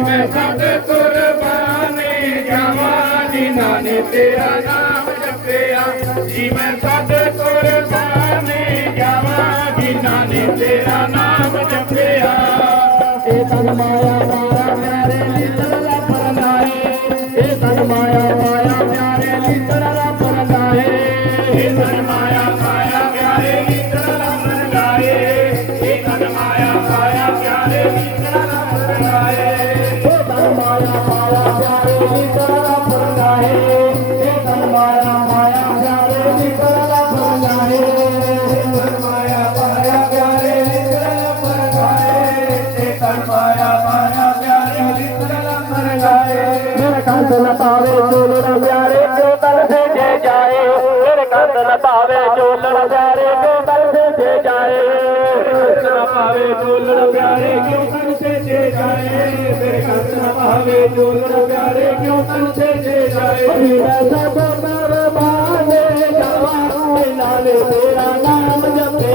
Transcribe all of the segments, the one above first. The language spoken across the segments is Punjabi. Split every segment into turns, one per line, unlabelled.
ਮੈਂ ਸਦ ਜਵਾਨੀ ਨਾਨੇ ਤੇਰਾ ਨਾਮ ਜਪਿਆ। ਜੀ ਮੈਂ ਸਦ ਕੁਰਬਾਨੀ ਜਵਾਨੀ ਨਾਨੇ ਤੇਰਾ ਨਾਮ ਜਪਿਆ।
ਮਾਇਆ
न पावे चोलना प्यारे क्यों तल से जे जाए। मेरे कंद पावे
चोलना प्यारे जो तल जे जाए। न
पावे चोलना प्यारे क्यों तन से
जे जाए। मेरे कंद पावे
चोलना प्यारे क्यों तन से जे जाए।
ऐसा तो बरबादे जावा तेरा नाम जपे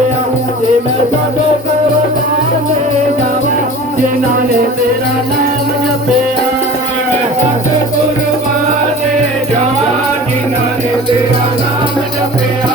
जे
मैं सब करो जावा जे नाले तेरा नाम जपे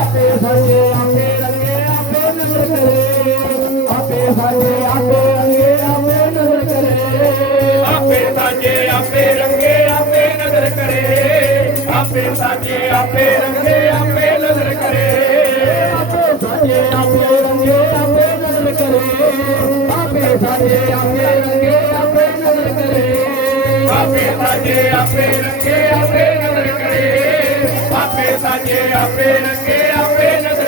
ਆਪੇ ਸਾਜੇ ਆਂਗੇ ਰੰਗੇ ਆਪੇ ਨਜ਼ਰ ਕਰੇ ਆਪੇ ਸਾਜੇ ਆਪੇ ਰੰਗੇ ਆਪੇ ਨਜ਼ਰ ਕਰੇ
ਆਪੇ ਸਾਜੇ ਆਪੇ ਰੰਗੇ, ਆਪੇ ਨਜ਼ਰ ਕਰੇ। ਆਪੇ ਸਾਜੇ ਆਪੇ ਰੰਗੇ, ਆਪੇ ਨਜ਼ਰ ਕਰੇ।
ਆਪੇ ਸਾਜੇ ਆਪੇ ਰੰਗੇ, ਆਪੇ ਨਜ਼ਰ ਕਰੇ। ਆਪੇ ਸਾਜੇ ਆਪੇ ਰੰਗੇ, ਆਪੇ ਨਜ਼ਰ ਕਰੇ।
ਆਪੇ ਸਾਜੇ ਆਪੇ ਰੰਗੇ, ਆਪੇ ਨਜ਼ਰ ਕਰੇ। ਆਪੇ ਸਾਜੇ ਆਪੇ ਰੰਗੇ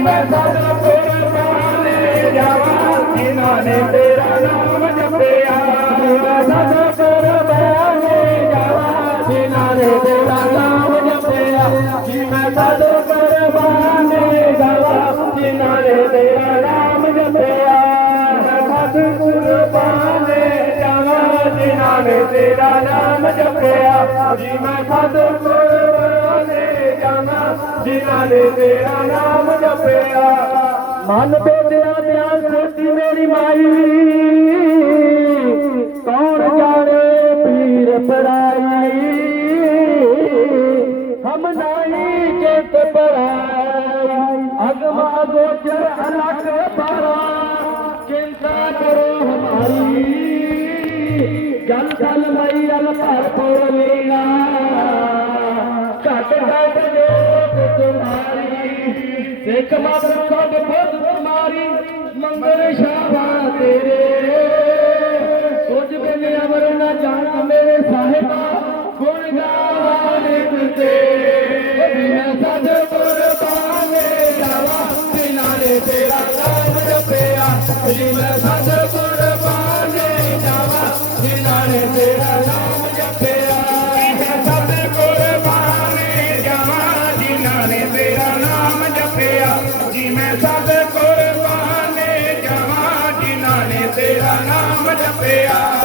ਮੈਂ ਸਦ ਕੁਰਬਾਨੇ ਜਾਵਾਂ। ਜਿਨ੍ਹਾਂ ਨੇ ਤੇਰਾ ਨਾਮ ਜਪਿਆ।
ਮੈਂ ਸਦ ਕੁਰਬਾਨੇ ਜਾਵਾਂ। ਜਿਨ੍ਹਾਂ ਨੇ ਤੇਰਾ ਨਾਮ ਜਪਿਆ। ਜੀ ਮੈਂ ਸਦ ਕੁਰਬਾਨੇ ਜਾਵਾਂ। ਜਿਨ੍ਹਾਂ ਨੇ ਤੇਰਾ ਨਾਮ ਜਪਿਆ।
ਮੈਂ ਸਦ ਜਾਵਾਂ। ਜਿਨ੍ਹਾਂ ਨੇ ਤੇਰਾ ਨਾਮ ਜਪਿਆ। ਜੀ ਮੈਂ ਸਦ ਕੁਰਬਾਨੇ ਜਿਨ੍ਹਾਂ ਨੇ ਤੇਰਾ ਨਾਮ ਜਪਿਆ।
ਮਨ ਤੇ ਤੇਰਾ ਧਿਆਨ ਸੋਚੀ ਮੇਰੀ ਮਾਈ। ਕੌਣ ਜਾਣੇ ਪੀਰ ਪਰਾਈ ਹਮ ਨਹੀਂ ਚਿਤ ਪਰਾਈ ਅਗਮ ਅਗੋਚਰ ਅਲਖ ਪਾਰਾ। ਚਿੰਤਾ ਕਰੋ ਹਮਾਰੀ। ਜਲ ਜਲ ਮਈ ਅਲ ਭਰਪੂਰ ਲੀਲਾ ਸਿੱਖ ਮਤ ਸਭ ਖੁਦ ਮੰਗਲ ਸ਼ਾਬਾ ਤੇਰੇ। ਕੁਝ ਬਿਨ ਅਮਰ ਨ ਜਾਣਾ ਮੇਰੇ ਸਾਹਿਬਾ, ਗੁਣ ਗਾਵਾ ਤੇ। ਮੈਂ ਸਦ ਕੁਰਬਾਨੇ ਜਾਵਾ ਜਿਨ੍ਹਾਂ ਤੇਰਾ ਨਾਮ ਜਪਿਆ। ਜੀ
fea.